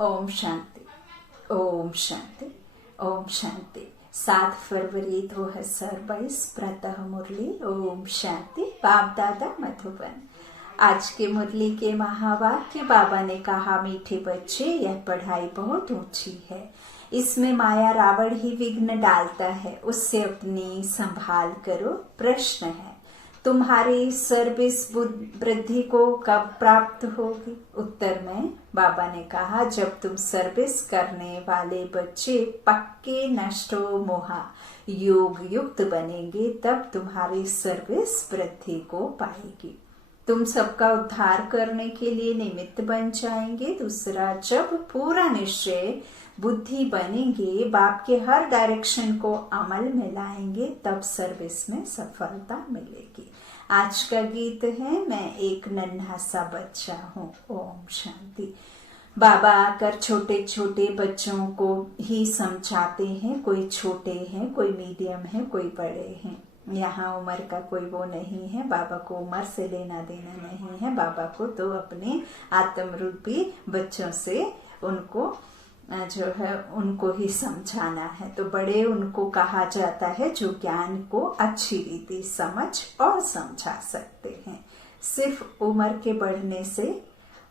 ओम शांति, ओम शांति, ओम शांति। 7 फरवरी 2022 प्रातः मुरली। ओम शांति। बाप दादा मधुबन। आज के मुरली के महावाक्य बाबा ने कहा, मीठे बच्चे, यह पढ़ाई बहुत ऊंची है, इसमें माया रावण ही विघ्न डालता है, उससे अपनी संभाल करो। प्रश्न है, तुम्हारी सर्विस वृद्धि को कब प्राप्त होगी? उत्तर में बाबा ने कहा, जब तुम सर्विस करने वाले बच्चे पक्के नष्टो मोहा योग युक्त बनेंगे, तब तुम्हारी सर्विस वृद्धि को पाएगी। तुम सबका उद्धार करने के लिए निमित्त बन जाएंगे। दूसरा, जब पूरा निश्चय बुद्धि बनेंगे, बाप के हर डायरेक्शन को अमल में लाएंगे, तब सर्विस में सफलता मिलेगी। आज का गीत है, मैं एक नन्हा सा बच्चा हूँ। ओम शांति। बाबा आकर छोटे छोटे बच्चों को ही समझाते हैं। कोई छोटे हैं, कोई मीडियम है, कोई बड़े हैं। यहाँ उम्र का कोई वो नहीं है। बाबा को उम्र से लेना देना नहीं है। बाबा को तो अपने आत्म रूपी बच्चों से उनको उनको ही समझाना है। तो बड़े उनको कहा जाता है जो ज्ञान को अच्छी रीति समझ और समझा सकते हैं। सिर्फ उम्र के बढ़ने से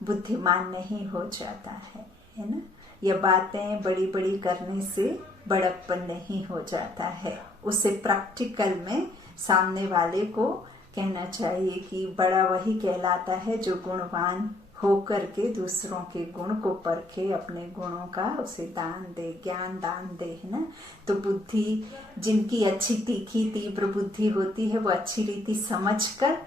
बुद्धिमान नहीं हो जाता है ना। ये बातें बड़ी बड़ी करने से बड़प्पन नहीं हो जाता है। उसे प्रैक्टिकल में सामने वाले को कहना चाहिए कि बड़ा वही कहलाता है जो गुणवान होकर के दूसरों के गुण को परखे, अपने गुणों का उसे दान दे, ज्ञान दान दे, है ना। तो बुद्धि जिनकी अच्छी तीखी तीव्र बुद्धि होती है, वो अच्छी रीति समझकर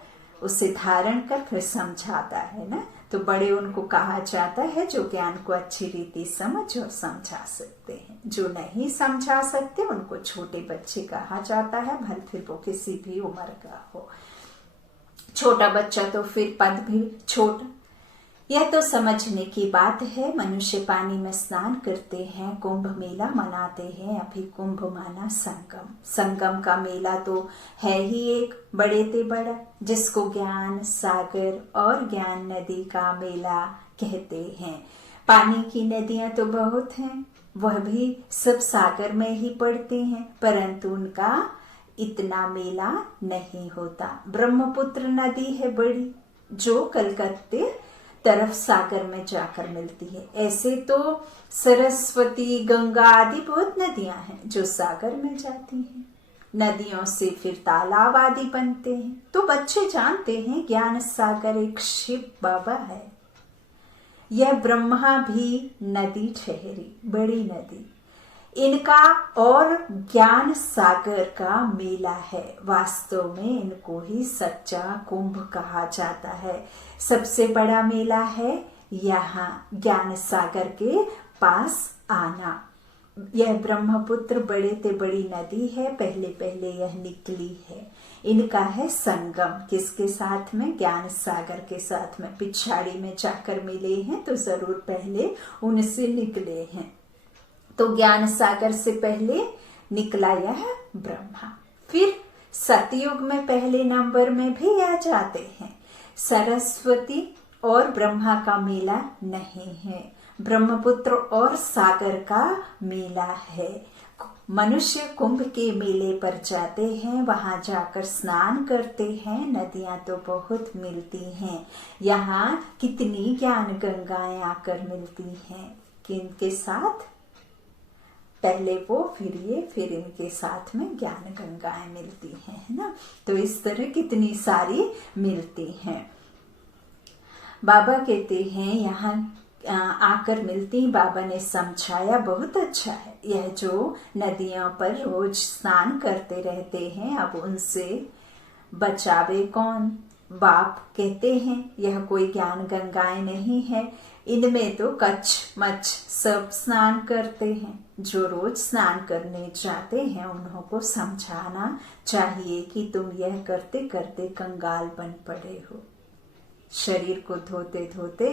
उसे धारण कर फिर समझाता है ना। तो बड़े उनको कहा जाता है जो ज्ञान को अच्छी रीति समझ और समझा सकते हैं। जो नहीं समझा सकते उनको छोटे बच्चे कहा जाता है, भले फिर वो किसी भी उम्र का हो। छोटा बच्चा तो फिर पद भी छोटा। यह तो समझने की बात है। मनुष्य पानी में स्नान करते हैं, कुंभ मेला मनाते हैं। अभी कुंभ माना संगम। संगम का मेला तो है ही एक बड़े ते बड़ा, जिसको ज्ञान सागर और ज्ञान नदी का मेला कहते हैं। पानी की नदियां तो बहुत हैं, वह भी सब सागर में ही पड़ती हैं, परंतु उनका इतना मेला नहीं होता। ब्रह्मपुत्र नदी है बड़ी, जो कलकत्ते तरफ सागर में जाकर मिलती है। ऐसे तो सरस्वती, गंगा आदि बहुत नदियां हैं जो सागर में जाती हैं। नदियों से फिर तालाब आदि बनते हैं। तो बच्चे जानते हैं ज्ञान सागर एक शिव बाबा है। यह ब्रह्मा भी नदी ठहरी, बड़ी नदी। इनका और ज्ञान सागर का मेला है। वास्तव में इनको ही सच्चा कुंभ कहा जाता है। सबसे बड़ा मेला है यहाँ ज्ञान सागर के पास आना। यह ब्रह्मपुत्र बड़े ते बड़ी नदी है, पहले पहले यह निकली है। इनका है संगम, किसके साथ में? ज्ञान सागर के साथ में। पिछाड़ी में जाकर मिले हैं तो जरूर पहले उनसे निकले हैं। तो ज्ञान सागर से पहले निकला यह ब्रह्मा। फिर सतयुग में पहले नंबर में भी आ जाते हैं। सरस्वती और ब्रह्मा का मेला नहीं है, ब्रह्मपुत्र और सागर का मेला है। मनुष्य कुंभ के मेले पर जाते हैं, वहां जाकर स्नान करते हैं। नदियां तो बहुत मिलती हैं। यहाँ कितनी ज्ञान गंगाएं आकर मिलती हैं। किनके साथ? पहले वो, फिर ये, फिर इनके साथ में ज्ञान गंगाएं मिलती हैं, है ना। तो इस तरह कितनी सारी मिलती हैं। बाबा कहते हैं यहाँ आकर मिलती। बाबा ने समझाया, बहुत अच्छा है। यह जो नदियों पर रोज स्नान करते रहते हैं, अब उनसे बचावे कौन? बाप कहते हैं यह कोई ज्ञान गंगाएं नहीं है, इनमें तो कच्छ मच्छ सब स्नान करते हैं। जो रोज स्नान करने जाते हैं उन्हों को समझाना चाहिए कि तुम यह करते करते कंगाल बन पड़े हो। शरीर को धोते धोते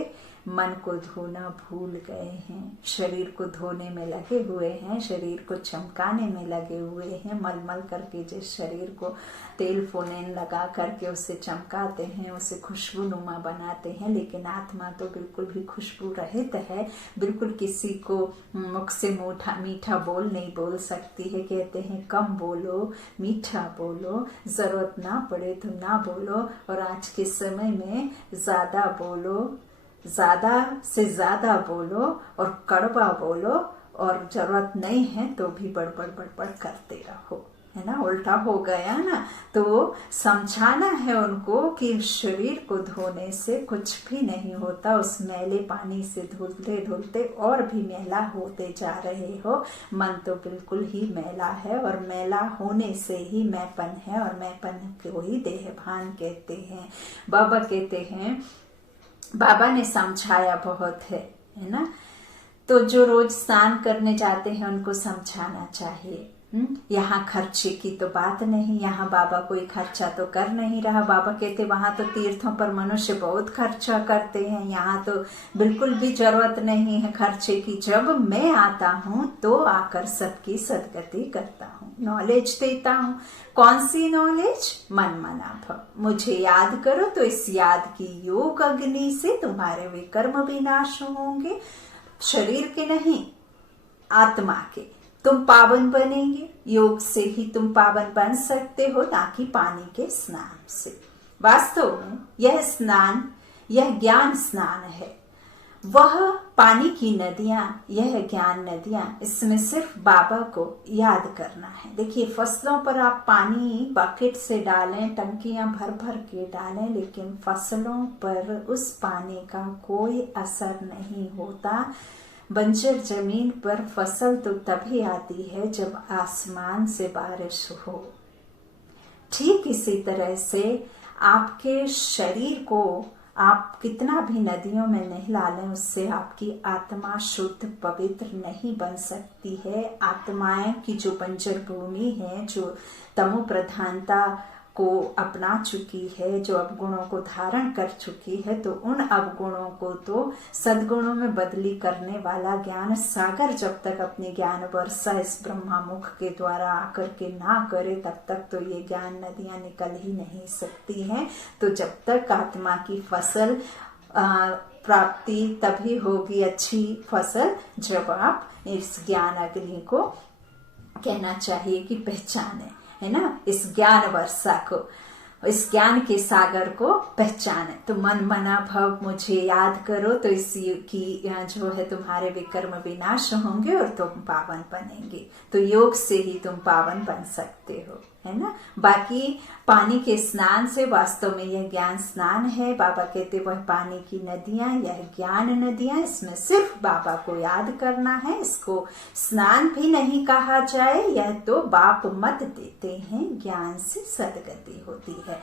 मन को धोना भूल गए हैं, शरीर को धोने में लगे हुए हैं, शरीर को चमकाने में लगे हुए हैं। मलमल करके जिस शरीर को तेल फोनेन लगा करके उसे चमकाते हैं, उसे खुशबू नुमा बनाते हैं, लेकिन आत्मा तो बिल्कुल भी खुशबू रहित है, बिल्कुल किसी को मुख से मीठा बोल नहीं बोल सकती है। कहते हैं कम बोलो, मीठा बोलो, जरूरत ना पड़े तो ना बोलो। और आज के समय में ज्यादा बोलो, ज्यादा से ज्यादा बोलो और कड़वा बोलो, और जरूरत नहीं है तो भी बड़बड़ करते रहो, है ना, उल्टा हो गया ना। तो समझाना है उनको कि शरीर को धोने से कुछ भी नहीं होता, उस मैले पानी से धुलते धुलते और भी मैला होते जा रहे हो। मन तो बिल्कुल ही मैला है, और मैला होने से ही मैंपन है, और मैंपन को ही देहभान कहते हैं। बाबा कहते हैं, बाबा ने समझाया बहुत है ना। तो जो रोज स्नान करने जाते हैं उनको समझाना चाहिए। यहाँ खर्चे की तो बात नहीं, यहाँ बाबा कोई खर्चा तो कर नहीं रहा। बाबा कहते वहां तो तीर्थों पर मनुष्य बहुत खर्चा करते हैं, यहाँ तो बिल्कुल भी जरूरत नहीं है खर्चे की। जब मैं आता हूँ तो आकर सबकी सदगति करता हूँ, नॉलेज देता हूँ। कौन सी नॉलेज? मन मना भव। मुझे याद करो तो इस याद की योग अग्नि से तुम्हारे विकर्म विनाश होंगे। शरीर के नहीं, आत्मा के तुम पावन बनेंगे। योग से ही तुम पावन बन सकते हो, ना कि पानी के स्नान से। वास्तव में यह स्नान, यह ज्ञान स्नान है। वह पानी की नदियां, यह ज्ञान नदियां, इसमें सिर्फ बाबा को याद करना है। देखिए, फसलों पर आप पानी बकेट से डालें, टंकियां भर भर के डालें, लेकिन फसलों पर उस पानी का कोई असर नहीं होता। बंजर जमीन पर फसल तो तभी आती है जब आसमान से बारिश हो। ठीक इसी तरह से आपके शरीर को आप कितना भी नदियों में नहला लें, उससे आपकी आत्मा शुद्ध पवित्र नहीं बन सकती है। आत्माएं की जो बंजर भूमि है, जो तमो प्रधानता को अपना चुकी है, जो अवगुणों को धारण कर चुकी है, तो उन अवगुणों को तो सद्गुणों में बदली करने वाला ज्ञान सागर जब तक अपनी ज्ञान वर्षा इस ब्रह्मा मुख के द्वारा आकर के ना करे, तब तक तो ये ज्ञान नदियां निकल ही नहीं सकती हैं। तो जब तक आत्मा की फसल प्राप्ति तभी होगी अच्छी फसल, जब आप इस ज्ञान अग्नि को कहना चाहिए कि पहचाने, है ना, इस ज्ञान वर्षा को, इस ज्ञान के सागर को पहचाने। तो मन मना भव, मुझे याद करो तो इस की जो है तुम्हारे विकर्म विनाश होंगे और तुम पावन बनेंगे। तो योग से ही तुम पावन बन सकते हो, है ना। बाकी पानी के स्नान से वास्तव में यह ज्ञान स्नान है। बाबा कहते वह पानी की नदियां, यह ज्ञान नदियां, इसमें सिर्फ बाबा को याद करना है। इसको स्नान भी नहीं कहा जाए, यह तो बाप मत देते हैं, ज्ञान से सदगति होती है।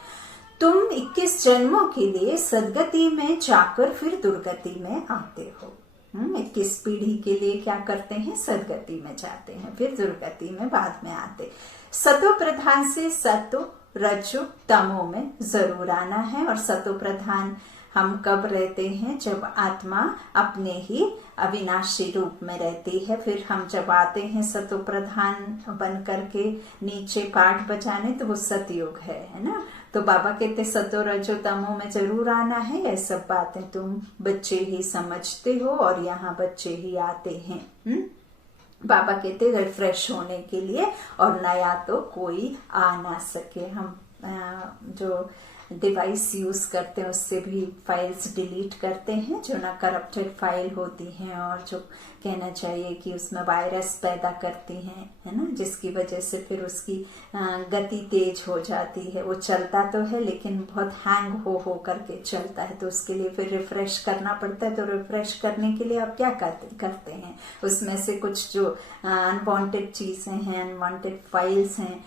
तुम 21 जन्मों के लिए सदगति में जाकर फिर दुर्गति में आते हो। 21 पीढ़ी के लिए क्या करते हैं? सदगति में जाते हैं, फिर दुर्गति में बाद में आते। सतो प्रधान से सतो रजो तमो में जरूर आना है। और सतो प्रधान हम कब रहते हैं? जब आत्मा अपने ही अविनाशी रूप में रहती है। फिर हम जब आते हैं सतो प्रधान बन करके नीचे पाठ बजाने, तो वो सतयुग है ना। तो बाबा कहते सतो रजो तमो में जरूर आना है। ये सब बातें तुम बच्चे ही समझते हो और यहाँ बच्चे ही आते हैं। बाबा कहते रिफ्रेश होने के लिए, और नया तो कोई आ ना सके। हम जो डिवाइस यूज करते हैं उससे भी फाइल्स डिलीट करते हैं जो ना करप्टेड फाइल होती हैं, और जो कहना चाहिए कि उसमें वायरस पैदा करती हैं, है ना, जिसकी वजह से फिर उसकी गति तेज हो जाती है। वो चलता तो है लेकिन बहुत हैंग हो करके चलता है, तो उसके लिए फिर रिफ्रेश करना पड़ता है। तो रिफ्रेश करने के लिए आप क्या करते हैं? उसमें से कुछ जो अनवांटेड चीजें हैं, अनवांटेड फाइल्स हैं,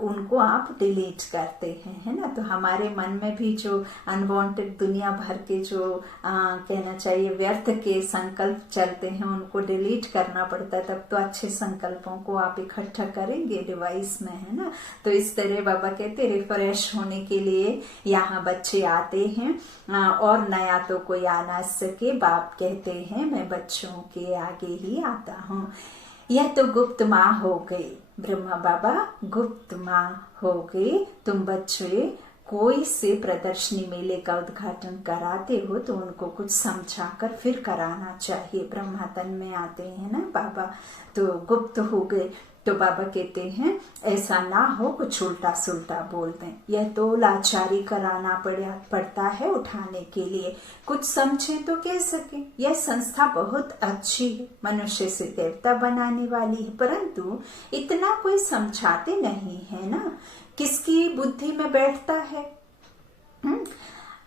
उनको आप डिलीट करते हैं, है ना। तो हमारे हमारे मन में भी जो अनवांटेड दुनिया भर के जो कहना चाहिए व्यर्थ के संकल्प चलते हैं उनको डिलीट करना पड़ता है, तब तो अच्छे संकल्पों को आप इकट्ठा करेंगे डिवाइस में, है ना। तो इस तरह बाबा कहते रिफ्रेश होने के लिए यहाँ बच्चे आते हैं और नया तो कोई आ ना सके। बाप कहते हैं मैं बच्चों के आगे ही आता हूँ। यह तो गुप्त माँ हो गई, ब्रह्मा बाबा गुप्त माँ हो गई। तुम बच्चे कोई से प्रदर्शनी मेले का उद्घाटन कराते हो तो उनको कुछ समझाकर फिर कराना चाहिए। ब्रह्मा तन में आते हैं ना बाबा, तो गुप्त हो गए। तो बाबा कहते हैं ऐसा ना हो कुछ उल्टा सुल्टा बोल दें। यह तो लाचारी कराना पड़ता है उठाने के लिए, कुछ समझे तो कह सके। यह संस्था बहुत अच्छी है, मनुष्य से देवता बनाने वाली है, परंतु इतना कोई समझाते नहीं है ना, किसकी बुद्धि में बैठता है।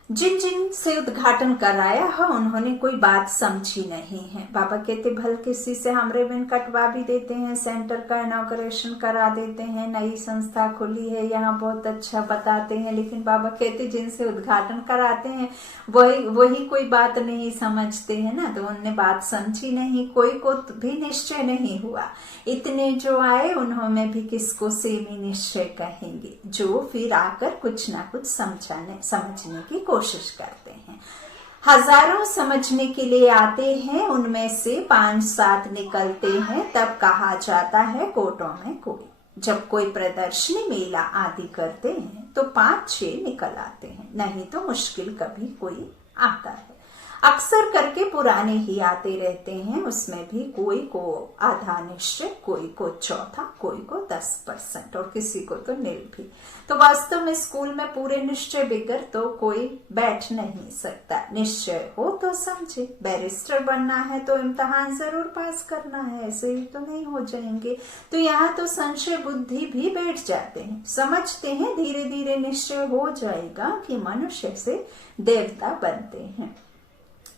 जिन जिन से उद्घाटन कराया है उन्होंने कोई बात समझी नहीं है। बाबा कहते भल किसी से हम रिबन कटवा भी देते हैं, सेंटर का इनॉग्रेशन करा देते हैं, नई संस्था खुली है यहाँ बहुत अच्छा बताते हैं, लेकिन बाबा कहते जिनसे उद्घाटन कराते हैं वही कोई बात नहीं समझते हैं ना, तो उनने बात समझी नहीं, कोई को भी निश्चय नहीं हुआ। इतने जो आए उन्होंने भी किसको सेमी निश्चय कहेंगे, जो फिर आकर कुछ ना कुछ समझने की कोशिश करते हैं। हजारों समझने के लिए आते हैं, उनमें से 5-7 निकलते हैं, तब कहा जाता है कोटों में कोई। जब कोई प्रदर्शनी मेला आदि करते हैं तो 5-6 निकल आते हैं, नहीं तो मुश्किल कभी कोई आता है। अक्सर करके पुराने ही आते रहते हैं, उसमें भी कोई को आधा निश्चय, कोई को चौथा, कोई को 10% और किसी को तो नील भी। तो वास्तव में स्कूल में पूरे निश्चय बगैर तो कोई बैठ नहीं सकता। निश्चय हो तो समझे, बैरिस्टर बनना है तो इम्तिहान जरूर पास करना है, ऐसे ही तो नहीं हो जाएंगे। तो यहाँ तो संशय बुद्धि भी बैठ जाते हैं, समझते हैं, धीरे धीरे निश्चय हो जाएगा कि मनुष्य से देवता बनते हैं।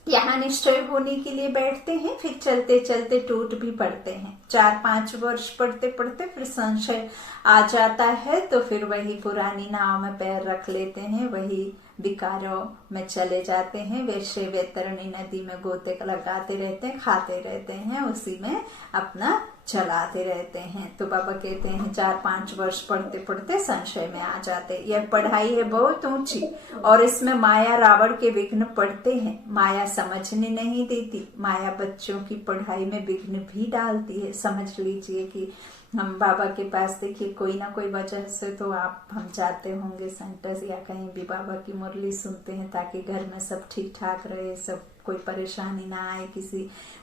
यहाँ निश्चय होने के लिए बैठते हैं, फिर चलते चलते टूट भी पड़ते हैं। 4-5 वर्ष पढ़ते पढ़ते फिर संशय आ जाता है, तो फिर वही पुरानी नाव में पैर रख लेते हैं, वही विकारों में चले जाते हैं, वैसे वैतरणी नदी में गोते लगाते रहते हैं, खाते रहते हैं, उसी में अपना चलाते रहते हैं। तो बाबा कहते हैं 4-5 वर्ष पढ़ते पढ़ते संशय में आ जाते। यह पढ़ाई है बहुत ऊंची और इसमें माया रावण के विघ्न पड़ते हैं। माया समझने नहीं देती, माया बच्चों की पढ़ाई में विघ्न भी डालती है। समझ लीजिए कि हम बाबा के पास देखिए कोई ना कोई वजह से तो हम जाते होंगे सेंटर्स या कहीं भी बाबा की मुरली सुनते हैं, ताकि घर में सब ठीक ठाक रहे, सब कोई परेशानी ना आए, किसी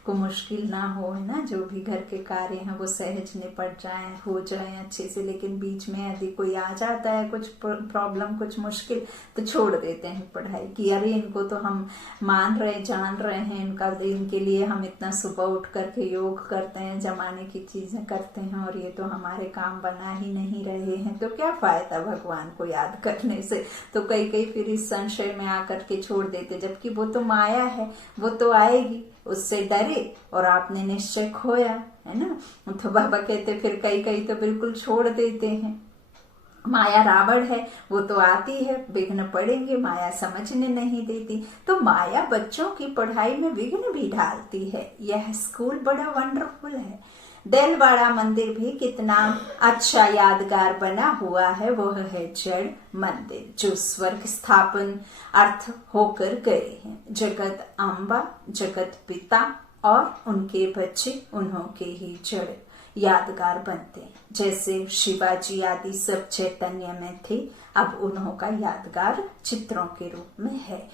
को मुश्किल ना हो, है ना। जो भी घर के कार्य हैं वो सहज निपट जाए, हो जाए अच्छे से। लेकिन बीच में यदि कोई आ जाता है कुछ प्रॉब्लम, कुछ मुश्किल, तो छोड़ देते हैं पढ़ाई कि अरे इनको तो हम मान रहे, जान रहे हैं, इनके लिए हम इतना सुबह उठ करके योग करते हैं, जमाने की चीजें करते हैं, और ये तो हमारे काम बना ही नहीं रहे हैं, तो क्या फायदा भगवान को याद करने से। तो कई फिर इस संशय में आकर के छोड़ देते, जबकि वो तो माया है, वो तो आएगी, उससे डरे और आपने निश्चय खोया, है ना। तो बाबा कहते फिर कई तो बिल्कुल छोड़ देते हैं। माया रावण है, वो तो आती है, विघ्न पड़ेंगे, माया समझने नहीं देती। तो माया बच्चों की पढ़ाई में विघ्न भी डालती है। यह स्कूल बड़ा वंडरफुल है। देलवाड़ा मंदिर भी कितना अच्छा यादगार बना हुआ है, वह है जड़ मंदिर, जो स्वर्ग स्थापन अर्थ होकर गए हैं। जगत अम्बा, जगत पिता और उनके बच्चे उन्हों के ही जड़ यादगार बनते हैं। जैसे शिवाजी आदि सब चैतन्य में थे, अब उन्हों का यादगार चित्रों के रूप में है।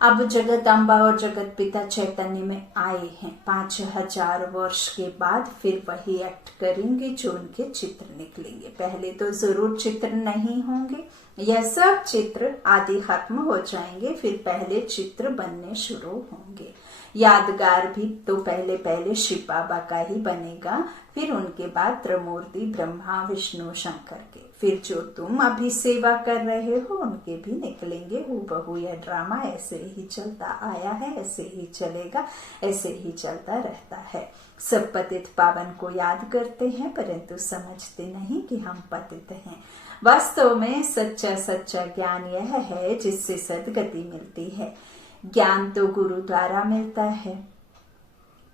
अब जगत अम्बा और जगत पिता चैतन्य में आए हैं। 5000 वर्ष के बाद फिर वही एक्ट करेंगे जो उनके चित्र निकलेंगे। पहले तो जरूर चित्र नहीं होंगे, यह सब चित्र आदि खत्म हो जाएंगे, फिर पहले चित्र बनने शुरू होंगे। यादगार भी तो पहले पहले शिव बाबा का ही बनेगा, फिर उनके बाद त्रिमूर्ति ब्रह्मा विष्णु शंकर के, फिर जो तुम अभी सेवा कर रहे हो उनके भी निकलेंगे हूबहू। यह ड्रामा ऐसे ही चलता आया है, ऐसे ही चलेगा, ऐसे ही चलता रहता है। सब पतित पावन को याद करते हैं परंतु समझते नहीं कि हम पतित हैं। वास्तव में सच्चा सच्चा ज्ञान यह है जिससे सद्गति मिलती है। ज्ञान तो गुरु द्वारा मिलता है।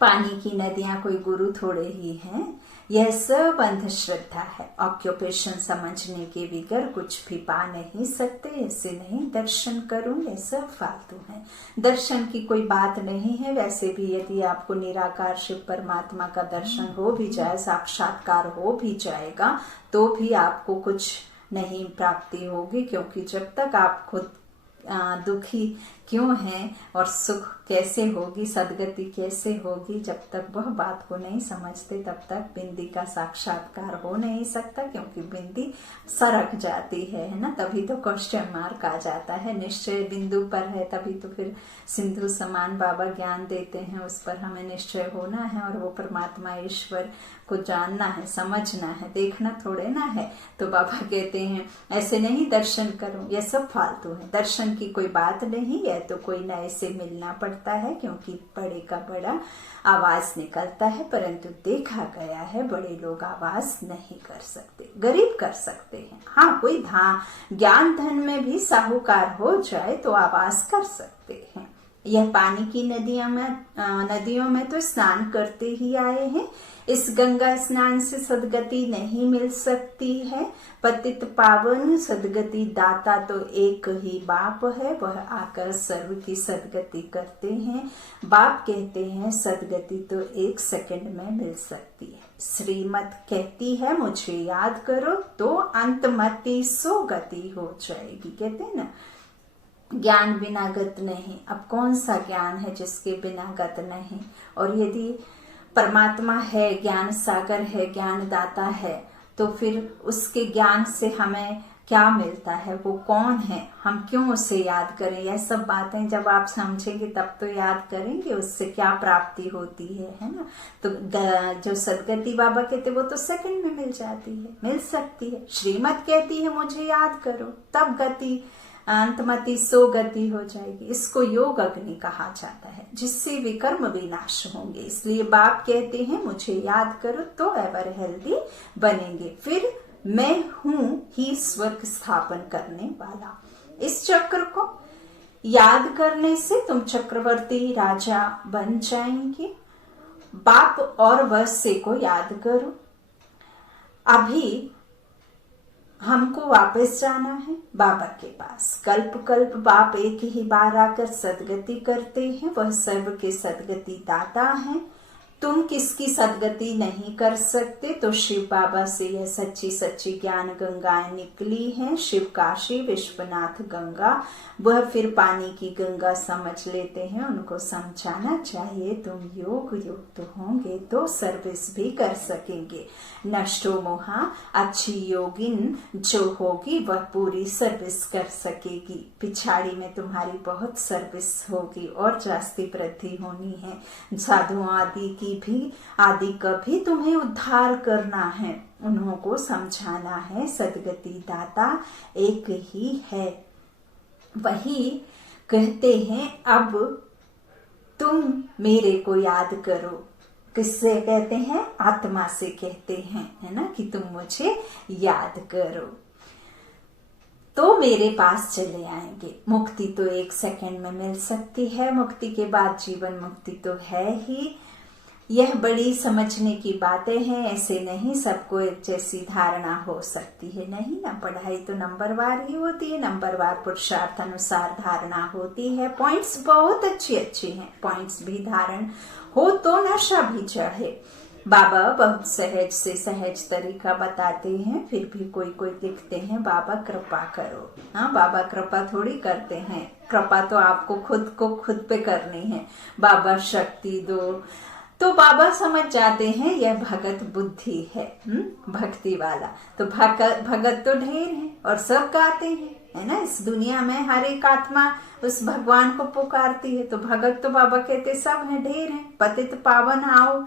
पानी की नदियां कोई गुरु थोड़े ही हैं। यह सब अंधश्रद्धा है। ऑक्यूपेशन समझने के बगैर कुछ भी पा नहीं सकते। ऐसे नहीं दर्शन करूं, ये सब फालतू है। दर्शन की कोई बात नहीं है। वैसे भी यदि आपको निराकार शिव परमात्मा का दर्शन हो भी जाए, साक्षात्कार हो भी जाएगा, तो भी आपको कुछ नहीं प्राप्ति होगी, क्योंकि जब तक आप खुद दुखी क्यों हैं और सुख कैसे होगी, सद्गति कैसे होगी, जब तक वह बात को नहीं समझते तब तक बिंदी का साक्षात्कार हो नहीं सकता, क्योंकि बिंदी सरक जाती है ना। तभी तो क्वेश्चन मार्क आ जाता है। निश्चय बिंदु पर है तभी तो फिर सिंधु समान बाबा ज्ञान देते हैं, उस पर हमें निश्चय होना है और वो परमात्मा ईश्वर को जानना है, समझना है, देखना थोड़े ना है। तो बाबा कहते हैं ऐसे नहीं दर्शन करो, यह सब फालतू है। दर्शन की कोई बात नहीं है, तो कोई नए से मिलना पड़ता है, क्योंकि बड़े का बड़ा आवाज निकलता है, परंतु देखा गया है बड़े लोग आवाज नहीं कर सकते, गरीब कर सकते हैं। हाँ, कोई ज्ञान धन में भी साहूकार हो जाए तो आवाज कर सकते हैं। यह पानी की नदियों में तो स्नान करते ही आए हैं। इस गंगा स्नान से सद्गति नहीं मिल सकती है। पतित पावन सद्गति दाता तो एक ही बाप है, वह आकर सर्व की सद्गति करते हैं। बाप कहते हैं सद्गति तो 1 सेकंड में मिल सकती है। श्रीमत कहती है मुझे याद करो तो अंतमति सो गति हो जाएगी। कहते हैं ना, ज्ञान बिना गत नहीं। अब कौन सा ज्ञान है जिसके बिना गत नहीं? और यदि परमात्मा है, ज्ञान सागर है, ज्ञान दाता है, तो फिर उसके ज्ञान से हमें क्या मिलता है, वो कौन है, हम क्यों उसे याद करें? यह सब बातें जब आप समझेंगे तब तो याद करेंगे उससे क्या प्राप्ति होती है ना। तो जो सद्गति बाबा कहते वो तो सेकंड में मिल जाती है, मिल सकती है। श्रीमत कहती है मुझे याद करो, तब गति अंतमति सो गति हो जाएगी। इसको योग अग्नि कहा जाता है, जिससे विकर्म विनाश होंगे। इसलिए बाप कहते हैं मुझे याद करो तो एवर हेल्दी बनेंगे। फिर मैं हूं ही स्वर्ग स्थापन करने वाला। इस चक्र को याद करने से तुम चक्रवर्ती राजा बन जाएंगे। बाप और वर्षे को याद करो। अभी हमको वापस जाना है बाबा के पास। कल्प कल्प बाप एक ही बार आकर सद्गति करते हैं। वह सर्व के सद्गति दाता हैं। तुम किसकी सद्गति नहीं कर सकते, तो शिव बाबा से यह सच्ची सच्ची ज्ञान गंगाएं निकली हैं। शिव काशी विश्वनाथ गंगा, वह फिर पानी की गंगा समझ लेते हैं। उनको समझाना चाहिए तुम योग युक्त होंगे तो सर्विस भी कर सकेंगे। नष्टो मोहा, अच्छी योगिन जो होगी वह पूरी सर्विस कर सकेगी। पिछाड़ी में तुम्हारी बहुत सर्विस होगी और जास्ती वृद्धि होनी है। साधुओं आदि का भी तुम्हें उद्धार करना है, उन्हों को समझाना है। सद्गति दाता एक ही है। वही कहते हैं अब तुम मेरे को याद करो। किससे कहते हैं? आत्मा से कहते हैं, है ना, कि तुम मुझे याद करो तो मेरे पास चले आएंगे। मुक्ति तो 1 सेकंड में मिल सकती है। मुक्ति के बाद जीवन मुक्ति तो है ही। यह बड़ी समझने की बातें हैं। ऐसे नहीं सबको एक जैसी धारणा हो सकती है, नहीं ना। पढ़ाई तो नंबरवार ही होती है, नंबरवार पुरुषार्थ अनुसार धारणा होती है। पॉइंट्स बहुत अच्छी हैं, पॉइंट्स भी धारण हो तो नशा भी चढ़े। बाबा बहुत सहज से सहज तरीका बताते हैं, फिर भी कोई कोई लिखते हैं बाबा कृपा करो। हाँ, बाबा कृपा थोड़ी करते हैं, कृपा तो आपको खुद को खुद पे करनी है। बाबा शक्ति दो, तो बाबा समझ जाते हैं यह भगत बुद्धि है, भक्ति वाला। तो भगत तो ढेर है और सब गाते हैं, है ना। इस दुनिया में हर एक आत्मा उस भगवान को पुकारती है। तो भगत तो बाबा कहते सब हैं, ढेर हैं, पतित पावन आओ,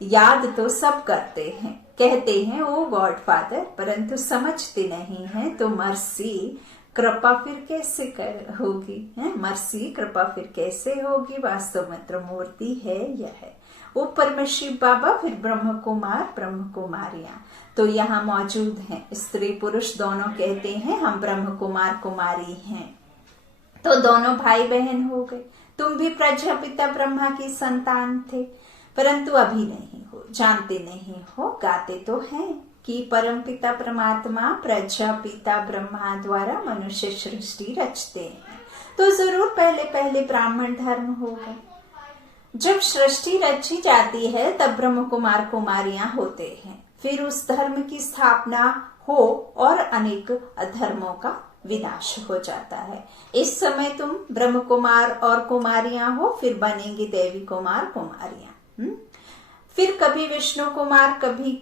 याद तो सब करते हैं, कहते हैं ओ गॉड फादर, परंतु समझते नहीं है। तो मर्सी कृपा फिर कैसे होगी, है मर्सी कृपा फिर कैसे होगी। वास्तव में त्रिमूर्ति है यह, ऊपर में शिव बाबा, फिर ब्रह्म कुमार ब्रह्म कुमारियां तो यहाँ मौजूद हैं। स्त्री पुरुष दोनों कहते हैं हम ब्रह्म कुमार कुमारी हैं। तो दोनों भाई बहन हो गए। तुम भी प्रजापिता ब्रह्मा की संतान थे, परंतु अभी नहीं हो, जानते नहीं हो। गाते तो हैं कि परम पिता परमात्मा प्रजापिता ब्रह्मा द्वारा मनुष्य सृष्टि रचते हैं। तो जरूर पहले पहले ब्राह्मण धर्म होगा। जब सृष्टि रची जाती है तब ब्रह्म कुमार कुमारियां होते हैं। फिर उस धर्म की स्थापना हो और अनेक अधर्मों का विनाश हो जाता है। इस समय तुम ब्रह्म कुमार और कुमारियां हो, फिर बनेंगी देवी कुमार कुमारियां। फिर कभी विष्णु कुमार, कभी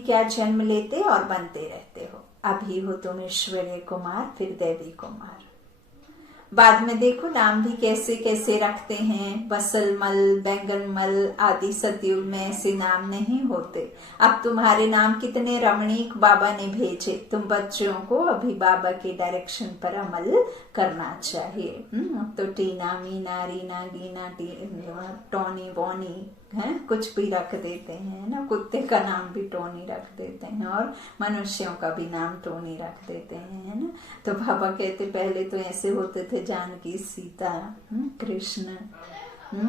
क्या जन्म लेते और बनते रहते हो। अभी हो तुम ईश्वरीय कुमार, फिर देवी कुमार। बाद में देखो नाम भी कैसे कैसे रखते हैं। बसलमल, बैंगनमल आदि सतयुग में ऐसे नाम नहीं होते। अब तुम्हारे नाम कितने रमणीक बाबा ने भेजे। तुम बच्चों को अभी बाबा के डायरेक्शन पर अमल करना चाहिए। तो टीना, मीना, रीना, गीना, टोनी, बोनी है, कुछ भी रख देते हैं ना। कुत्ते का नाम भी टोनी रख देते हैं और मनुष्यों का भी नाम टोनी रख देते हैं, है ना। तो बाबा कहते पहले तो ऐसे होते थे, जानकी, सीता, कृष्ण,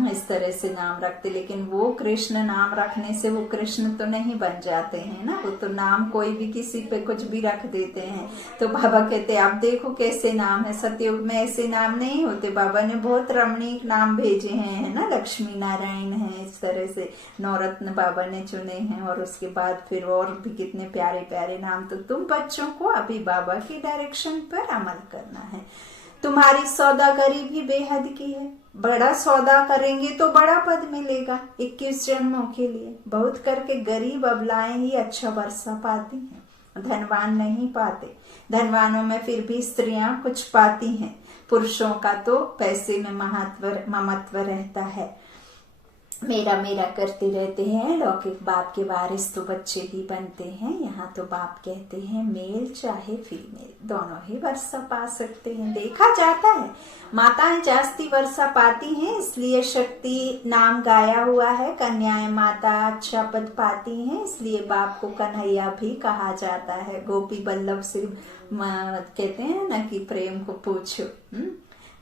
इस तरह से नाम रखते। लेकिन वो कृष्ण नाम रखने से वो कृष्ण तो नहीं बन जाते हैं ना। वो तो नाम कोई भी किसी पे कुछ भी रख देते हैं। तो बाबा कहते आप देखो कैसे नाम है। सतयुग में ऐसे नाम नहीं होते। बाबा ने बहुत रमणीक नाम भेजे हैं, है ना। लक्ष्मी नारायण है, इस तरह से नवरत्न बाबा ने चुने हैं। और उसके बाद फिर और भी कितने प्यारे प्यारे नाम। तो तुम बच्चों को अभी बाबा की डायरेक्शन पर अमल करना है। तुम्हारी सौदागरी भी बेहद की है। बड़ा सौदा करेंगे तो बड़ा पद मिलेगा 21 जन्मों के लिए। बहुत करके गरीब अबलाएं ही अच्छा वर्षा पाती हैं, धनवान नहीं पाते। धनवानों में फिर भी स्त्रियां कुछ पाती हैं। पुरुषों का तो पैसे में ममत्व रहता है। मेरा मेरा करते रहते हैं। लौकिक बाप के वारिस तो बच्चे भी बनते हैं। यहाँ तो बाप कहते हैं मेल चाहे फीमेल दोनों ही वर्षा पा सकते हैं। देखा जाता है माताएं जास्ती वर्षा पाती हैं, इसलिए शक्ति नाम गाया हुआ है। कन्याएं माता अच्छा पद पाती हैं, इसलिए बाप को कन्हैया भी कहा जाता है। गोपी बल्लभ से कहते हैं ना कि प्रेम को पूछो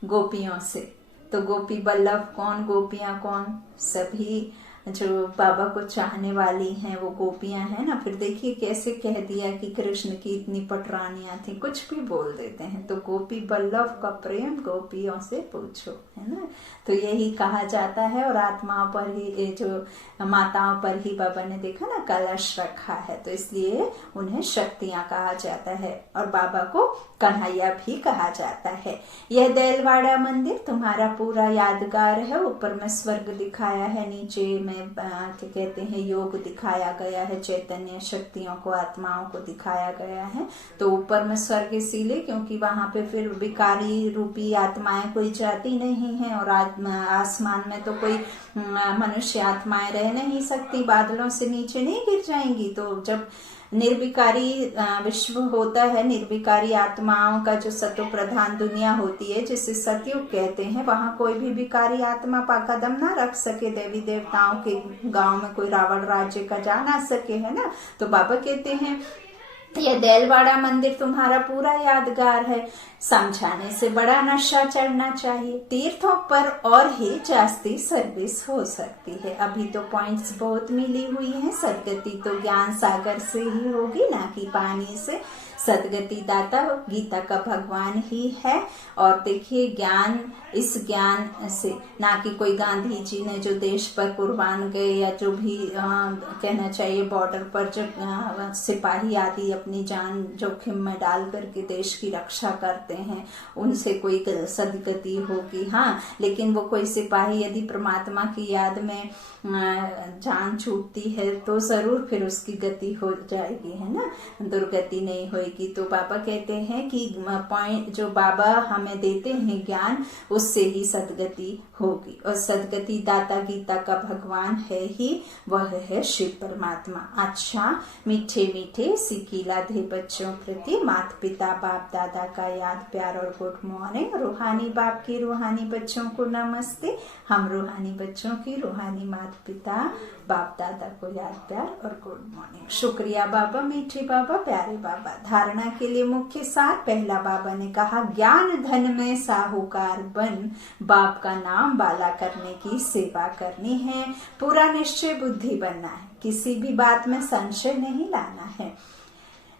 गोपियों से। तो गोपी बल्लभ कौन, गोपियां कौन, सभी जो बाबा को चाहने वाली हैं वो गोपियां हैं ना। फिर देखिए कैसे कह दिया कि कृष्ण की इतनी पटरानियां थी, कुछ भी बोल देते हैं। तो गोपी बल्लभ का प्रेम गोपियों से पूछो, है ना। तो यही कहा जाता है। और आत्माओं पर ही, जो माताओं पर ही बाबा ने देखा ना कलश रखा है, तो इसलिए उन्हें शक्तियां कहा जाता है। और बाबा को कन्हैया भी कहा जाता है। यह देलवाड़ा मंदिर तुम्हारा पूरा यादगार है। ऊपर में स्वर्ग दिखाया है, नीचे में क्या कहते हैं योग दिखाया गया है। चैतन्य शक्तियों को, आत्माओं को दिखाया गया है। तो ऊपर में स्वर्ग इसीलिए क्योंकि वहां पे फिर विकारी रूपी आत्माएं कोई जाती नहीं है। और आसमान में तो कोई मनुष्य आत्माएं रह नहीं सकती, बादलों से नीचे नहीं गिर जाएंगी। तो जब निर्विकारी विश्व होता है, निर्विकारी आत्माओं का जो सतो प्रधान दुनिया होती है जिसे सतयुग कहते हैं, वहां कोई भी विकारी आत्मा कदम ना रख सके। देवी देवताओं के गांव में कोई रावण राज्य का जा ना सके, है ना। तो बाबा कहते हैं यह देलवाड़ा मंदिर तुम्हारा पूरा यादगार है। समझाने से बड़ा नशा चढ़ना चाहिए। तीर्थों पर और ही जास्ती सर्विस हो सकती है। अभी तो पॉइंट्स बहुत मिली हुई हैं। सदगति तो ज्ञान सागर से ही होगी, ना कि पानी से। सदगति दाता गीता का भगवान ही है। और देखिए ज्ञान, इस ज्ञान से, ना कि कोई गांधी जी ने जो देश पर कुर्बान गए या जो भी कहना चाहिए बॉर्डर पर जब सिपाही आदि अपनी जान जोखिम में डाल करके देश की रक्षा करते हैं, उनसे कोई सदगति होगी। हाँ, लेकिन वो कोई सिपाही यदि परमात्मा की याद में जान छूटती है तो जरूर फिर उसकी गति हो जाएगी, है ना। दुर्गति नहीं होगी। होएगी। तो बाबा कहते हैं कि पॉइंट जो बाबा हमें देते हैं ज्ञान, उससे ही सदगति होगी। और सदगति दाता गीता का भगवान है ही, वह है शिव परमात्मा। अच्छा, मीठे मीठे सिकीलाधे बच्चों प्रति माता पिता बाप दादा का याद प्यार और गुड मॉर्निंग। रूहानी बाप की रूहानी बच्चों को नमस्ते। हम रूहानी बच्चों की रूहानी माता पिता बाप दादा को याद प्यार और गुड मॉर्निंग। शुक्रिया बाबा, मीठे बाबा, प्यारे बाबा। धारणा के लिए मुख्य सार। पहला, बाबा ने कहा ज्ञान धन में साहूकार बन, बाप का नाम बाला करने की सेवा करनी है। पूरा निश्चय बुद्धि बनना है, किसी भी बात में संशय नहीं लाना है।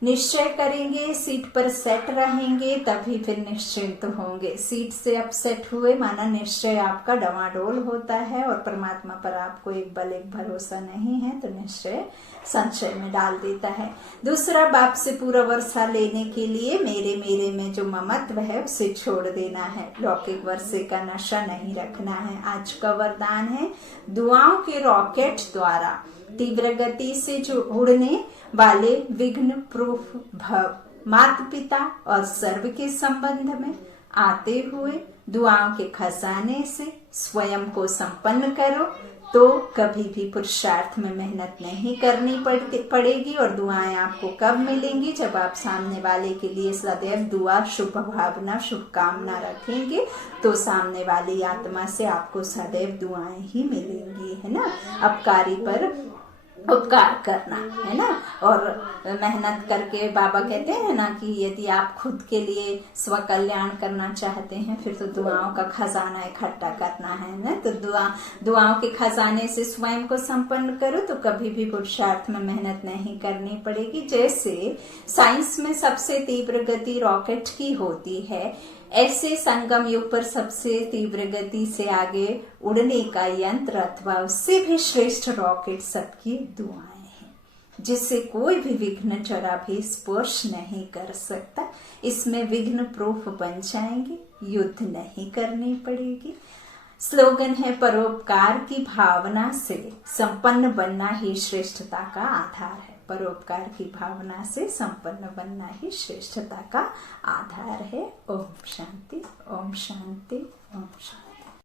निश्चय करेंगे, सीट पर सेट रहेंगे, तभी फिर निश्चिंत होंगे। सीट से अपसेट हुए माना निश्चय आपका डवाडोल होता है और परमात्मा पर आपको एक बल एक भरोसा नहीं है, तो निश्चय संशय में डाल देता है। दूसरा, बाप से पूरा वर्षा लेने के लिए मेरे मेरे में जो ममत्व है उसे छोड़ देना है। लौकिक वर्षे का नशा नहीं रखना है। आज का वरदान है दुआओं के रॉकेट द्वारा तीव्र गति से जो उड़ने वाले विघ्न प्रूफ भव, माता पिता और सर्व के संबंध में आते हुए दुआओं के खजाने से स्वयं को संपन्न करो, तो कभी भी पुरुषार्थ में मेहनत नहीं करनी पड़ेगी। और दुआएं आपको कब मिलेंगी? जब आप सामने वाले के लिए सदैव दुआ, शुभ भावना, शुभकामना रखेंगे, तो सामने वाली आत्मा से आपको सदैव दुआएं ही मिलेंगी, है ना। अपकारी पर उपकार करना, है ना। और मेहनत करके बाबा कहते हैं ना कि यदि आप खुद के लिए स्व कल्याण करना चाहते हैं, फिर तो दुआओं का खजाना इकट्ठा करना है ना। तो दुआओं के खजाने से स्वयं को संपन्न करो, तो कभी भी पुरुषार्थ में मेहनत नहीं करनी पड़ेगी। जैसे साइंस में सबसे तीव्र गति रॉकेट की होती है, ऐसे संगम युग पर सबसे तीव्र गति से आगे उड़ने का यंत्र अथवा उससे भी श्रेष्ठ रॉकेट सबकी दुआएं हैं, जिससे कोई भी विघ्न जरा भी स्पर्श नहीं कर सकता। इसमें विघ्न प्रूफ बन जाएंगे, युद्ध नहीं करनी पड़ेगी। स्लोगन है परोपकार की भावना से संपन्न बनना ही श्रेष्ठता का आधार है। परोपकार की भावना से संपन्न बनना ही श्रेष्ठता का आधार है। ओम शांति, ओम शांति, ओम शांति।